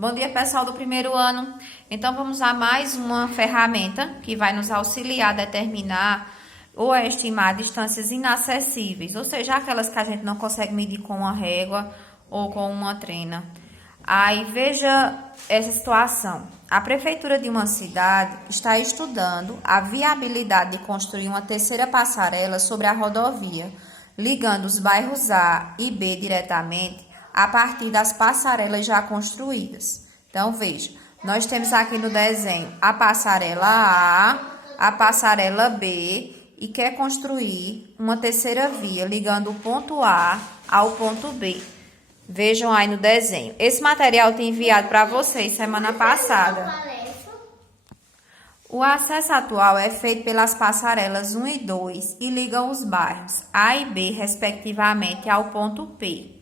Bom dia, pessoal do primeiro ano. Então, vamos a mais uma ferramenta que vai nos auxiliar a determinar ou a estimar distâncias inacessíveis, ou seja, aquelas que a gente não consegue medir com uma régua ou com uma trena. Aí, veja essa situação. A prefeitura de uma cidade está estudando a viabilidade de construir uma terceira passarela sobre a rodovia, ligando os bairros A e B diretamente a partir das passarelas já construídas. Então, veja, nós temos aqui no desenho a passarela A, a passarela B e quer construir uma terceira via ligando o ponto A ao ponto B. Vejam aí no desenho. Esse material tem enviado para vocês semana passada. O acesso atual é feito pelas passarelas 1 e 2 e ligam os bairros A e B, respectivamente, ao ponto P.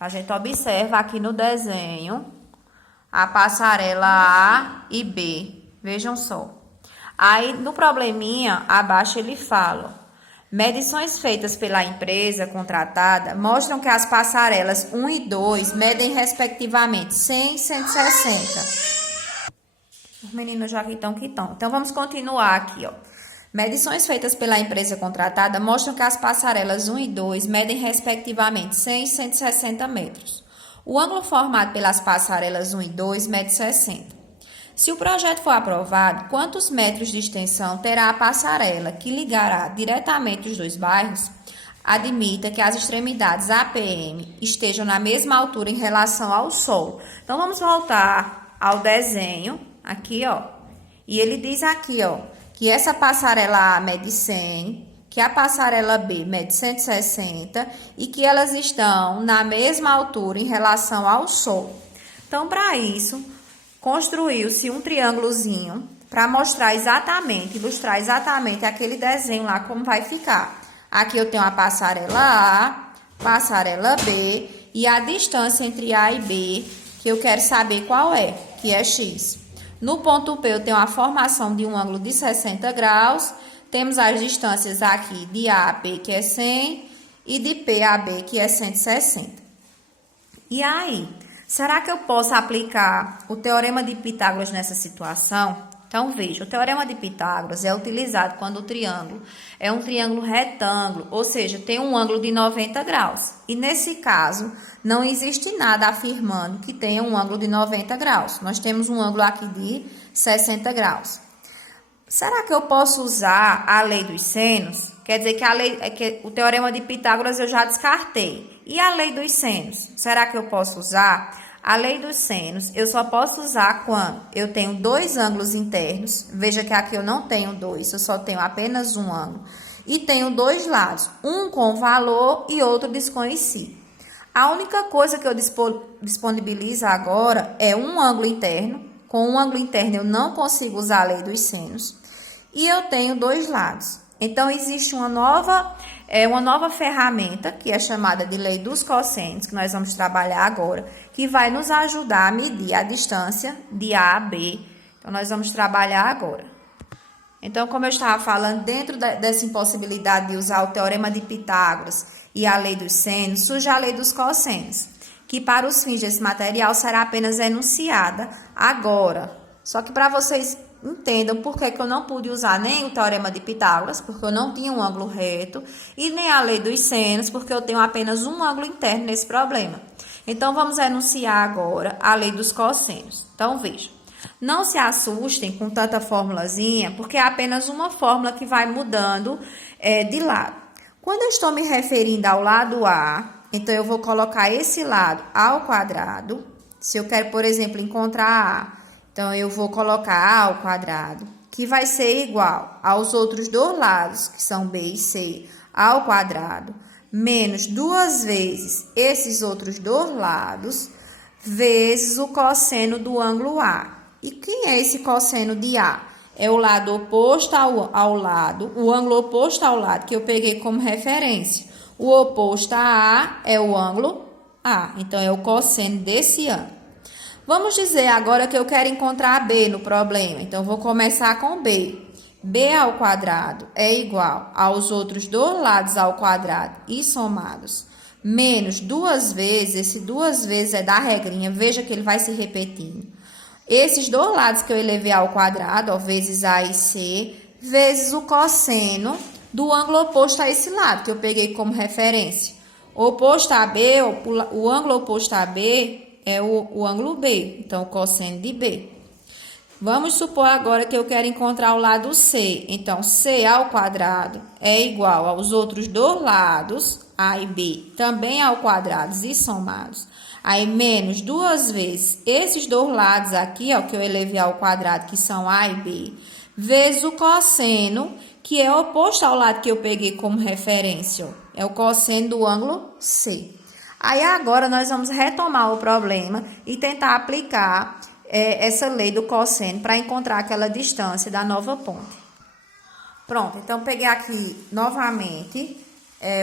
A gente observa aqui no desenho a passarela A e B. Vejam só. Aí, no probleminha, abaixo ele fala: medições feitas pela empresa contratada mostram que as passarelas 1 e 2 medem, respectivamente, 100 e 160. Os meninos já estão. Então, vamos continuar aqui, ó. Medições feitas pela empresa contratada mostram que as passarelas 1 e 2 medem, respectivamente, 100 e 160 metros. O ângulo formado pelas passarelas 1 e 2 mede 60. Se o projeto for aprovado, quantos metros de extensão terá a passarela que ligará diretamente os dois bairros? Admita que as extremidades APM estejam na mesma altura em relação ao solo. Então, vamos voltar ao desenho, aqui, ó. E ele diz aqui, ó, que essa passarela A mede 100, que a passarela B mede 160 e que elas estão na mesma altura em relação ao solo. Então, para isso, construiu-se um triângulozinho para mostrar exatamente, ilustrar exatamente aquele desenho lá como vai ficar. Aqui eu tenho a passarela A, passarela B e a distância entre A e B, que eu quero saber qual é, que é X. No ponto P eu tenho a formação de um ângulo de 60 graus, temos as distâncias aqui de A a P, que é 100, e de P a B, que é 160. E aí, será que eu posso aplicar o teorema de Pitágoras nessa situação? Então, veja, o teorema de Pitágoras é utilizado quando o triângulo é um triângulo retângulo, ou seja, tem um ângulo de 90 graus. E nesse caso, não existe nada afirmando que tenha um ângulo de 90 graus. Nós temos um ângulo aqui de 60 graus. Será que eu posso usar a lei dos senos? Quer dizer que o teorema de Pitágoras eu já descartei. E a lei dos senos? Será que eu posso usar? A lei dos senos eu só posso usar quando eu tenho dois ângulos internos. Veja que aqui eu não tenho dois, eu só tenho apenas um ângulo. E tenho dois lados, um com valor e outro desconhecido. A única coisa que eu disponibilizo agora é um ângulo interno. Com um ângulo interno eu não consigo usar a lei dos senos. E eu tenho dois lados. Então, existe uma nova ferramenta, que é chamada de lei dos cossenos, que nós vamos trabalhar agora, que vai nos ajudar a medir a distância de A a B. Então, nós vamos trabalhar agora. Então, como eu estava falando, dentro dessa impossibilidade de usar o teorema de Pitágoras e a lei dos senos, surge a lei dos cossenos, que para os fins desse material será apenas enunciada agora. Só que para vocês entendam por que eu não pude usar nem o teorema de Pitágoras, porque eu não tinha um ângulo reto, e nem a lei dos senos, porque eu tenho apenas um ângulo interno nesse problema. Então, vamos enunciar agora a lei dos cossenos. Então, veja, não se assustem com tanta formulazinha, porque é apenas uma fórmula que vai mudando de lado. Quando eu estou me referindo ao lado A, então eu vou colocar esse lado ao quadrado. Se eu quero, por exemplo, encontrar A, então, eu vou colocar A ao quadrado, que vai ser igual aos outros dois lados, que são B e C, ao quadrado, menos duas vezes esses outros dois lados, vezes o cosseno do ângulo A. E quem é esse cosseno de A? É o lado oposto ao lado, o ângulo oposto ao lado, que eu peguei como referência. O oposto a A é o ângulo A, então é o cosseno desse ângulo. Vamos dizer agora que eu quero encontrar B no problema. Então, vou começar com B. B ao quadrado é igual aos outros dois lados ao quadrado e somados, menos 2 vezes, esse 2 vezes é da regrinha, veja que ele vai se repetindo. Esses dois lados que eu elevei ao quadrado, ó, vezes A e C, vezes o cosseno do ângulo oposto a esse lado, que eu peguei como referência. O oposto a B, o ângulo oposto a B é o ângulo B, então o cosseno de B. Vamos supor agora que eu quero encontrar o lado C. Então, C ao quadrado é igual aos outros dois lados, A e B, também ao quadrado e somados. Aí, menos 2 vezes esses dois lados aqui, ó, que eu elevei ao quadrado, que são A e B, vezes o cosseno, que é oposto ao lado que eu peguei como referência, ó. É o cosseno do ângulo C. Aí, agora, nós vamos retomar o problema e tentar aplicar essa lei do cosseno para encontrar aquela distância da nova ponte. Pronto, então, peguei aqui novamente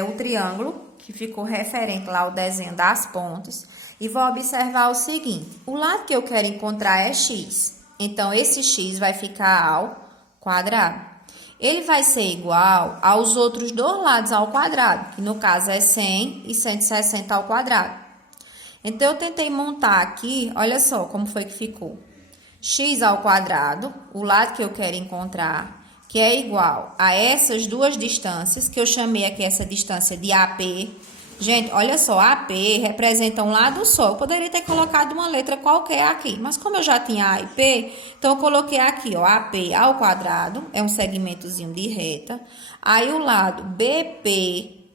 o triângulo, que ficou referente lá ao desenho das pontes, e vou observar o seguinte: o lado que eu quero encontrar é x, então esse x vai ficar ao quadrado. Ele vai ser igual aos outros dois lados ao quadrado, que no caso é 100 e 160 ao quadrado. Então, eu tentei montar aqui, olha só como foi que ficou. X ao quadrado, o lado que eu quero encontrar, que é igual a essas duas distâncias, que eu chamei aqui essa distância de AP. Gente, olha só, AP representa um lado só. Eu poderia ter colocado uma letra qualquer aqui, mas como eu já tinha A e P, então eu coloquei aqui, ó, AP ao quadrado, é um segmentozinho de reta. Aí o lado BP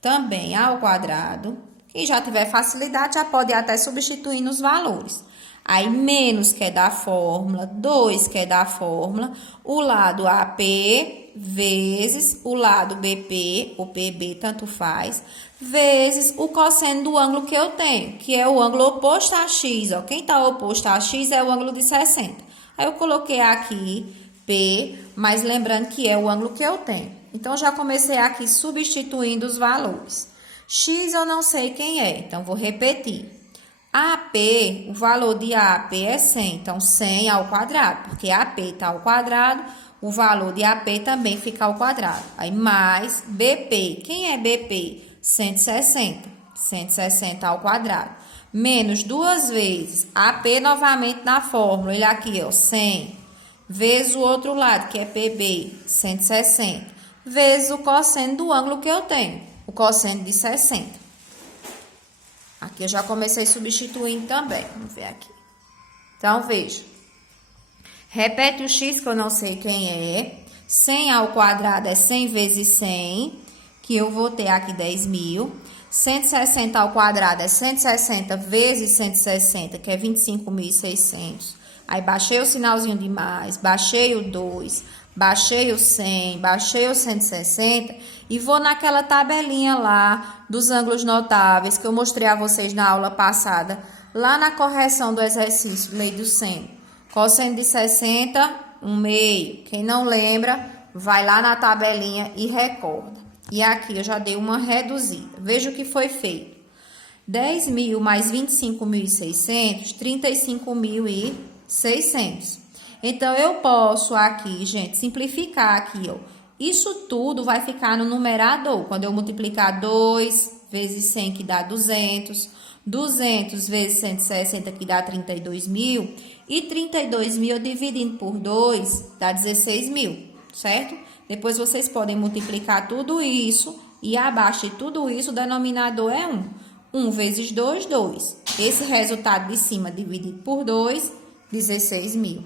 também ao quadrado. Quem já tiver facilidade já pode ir até substituir nos valores. Aí, menos que é da fórmula, 2 que é da fórmula, o lado AP vezes o lado BP, ou PB, tanto faz, vezes o cosseno do ângulo que eu tenho, que é o ângulo oposto a x, ó. Quem está oposto a x é o ângulo de 60. Aí, eu coloquei aqui P, mas lembrando que é o ângulo que eu tenho. Então, já comecei aqui substituindo os valores. X eu não sei quem é, então vou repetir. AP, o valor de AP é 100, então 100 ao quadrado, porque AP está ao quadrado, o valor de AP também fica ao quadrado. Aí mais BP, quem é BP? 160, 160 ao quadrado. Menos 2 vezes AP novamente na fórmula, ele aqui, ó, 100, vezes o outro lado, que é PB, 160, vezes o cosseno do ângulo que eu tenho. O cosseno de 60. Aqui eu já comecei substituindo também. Vamos ver aqui. Então, veja. Repete o x, que eu não sei quem é. 100 ao quadrado é 100 vezes 100, que eu vou ter aqui 10.000. 160 ao quadrado é 160 vezes 160, que é 25.600. Aí, baixei o sinalzinho de mais, baixei o 2, baixei o 100, baixei o 160 e vou naquela tabelinha lá dos ângulos notáveis que eu mostrei a vocês na aula passada, lá na correção do exercício, lei do seno. Cosseno de 60, 1/2. Quem não lembra, vai lá na tabelinha e recorda. E aqui eu já dei uma reduzida. Veja o que foi feito. 10.000 mais 25.600, 35.600. Então, eu posso aqui, gente, simplificar aqui, ó. Isso tudo vai ficar no numerador. Quando eu multiplicar 2 vezes 100, que dá 200. 200 vezes 160, que dá 32.000. E 32.000 dividindo por 2, dá 16.000, certo? Depois, vocês podem multiplicar tudo isso. E abaixo de tudo isso, o denominador é 1. 1 vezes 2, 2. Esse resultado de cima dividido por 2, 16.000.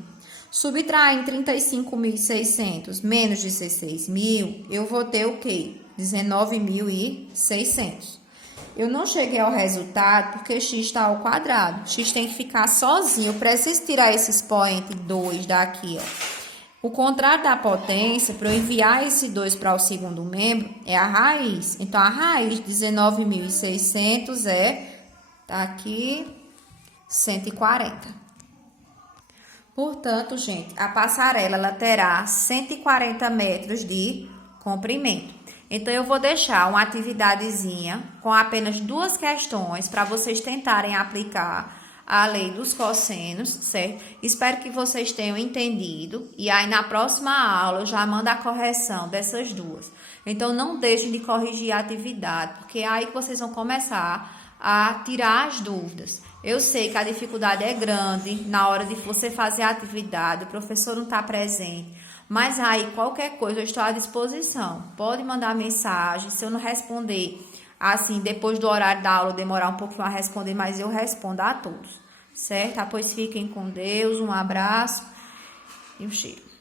Subtraindo 35.600 menos 16.000, eu vou ter o quê? 19.600. Eu não cheguei ao resultado porque x está ao quadrado. X tem que ficar sozinho. Eu preciso tirar esse expoente 2 daqui, ó. O contrário da potência, para eu enviar esse 2 para o segundo membro, é a raiz. Então, a raiz de 19.600 tá aqui, 140. Portanto, gente, a passarela ela terá 140 metros de comprimento. Então, eu vou deixar uma atividadezinha com apenas 2 questões para vocês tentarem aplicar a lei dos cossenos, certo? Espero que vocês tenham entendido. E aí, na próxima aula, eu já mando a correção dessas duas. Então, não deixem de corrigir a atividade, porque é aí que vocês vão começar a tirar as dúvidas. Eu sei que a dificuldade é grande na hora de você fazer a atividade, o professor não está presente. Mas aí, qualquer coisa, eu estou à disposição. Pode mandar mensagem. Se eu não responder, assim, depois do horário da aula, demorar um pouquinho a responder, mas eu respondo a todos, certo? Pois fiquem com Deus, um abraço e um cheiro.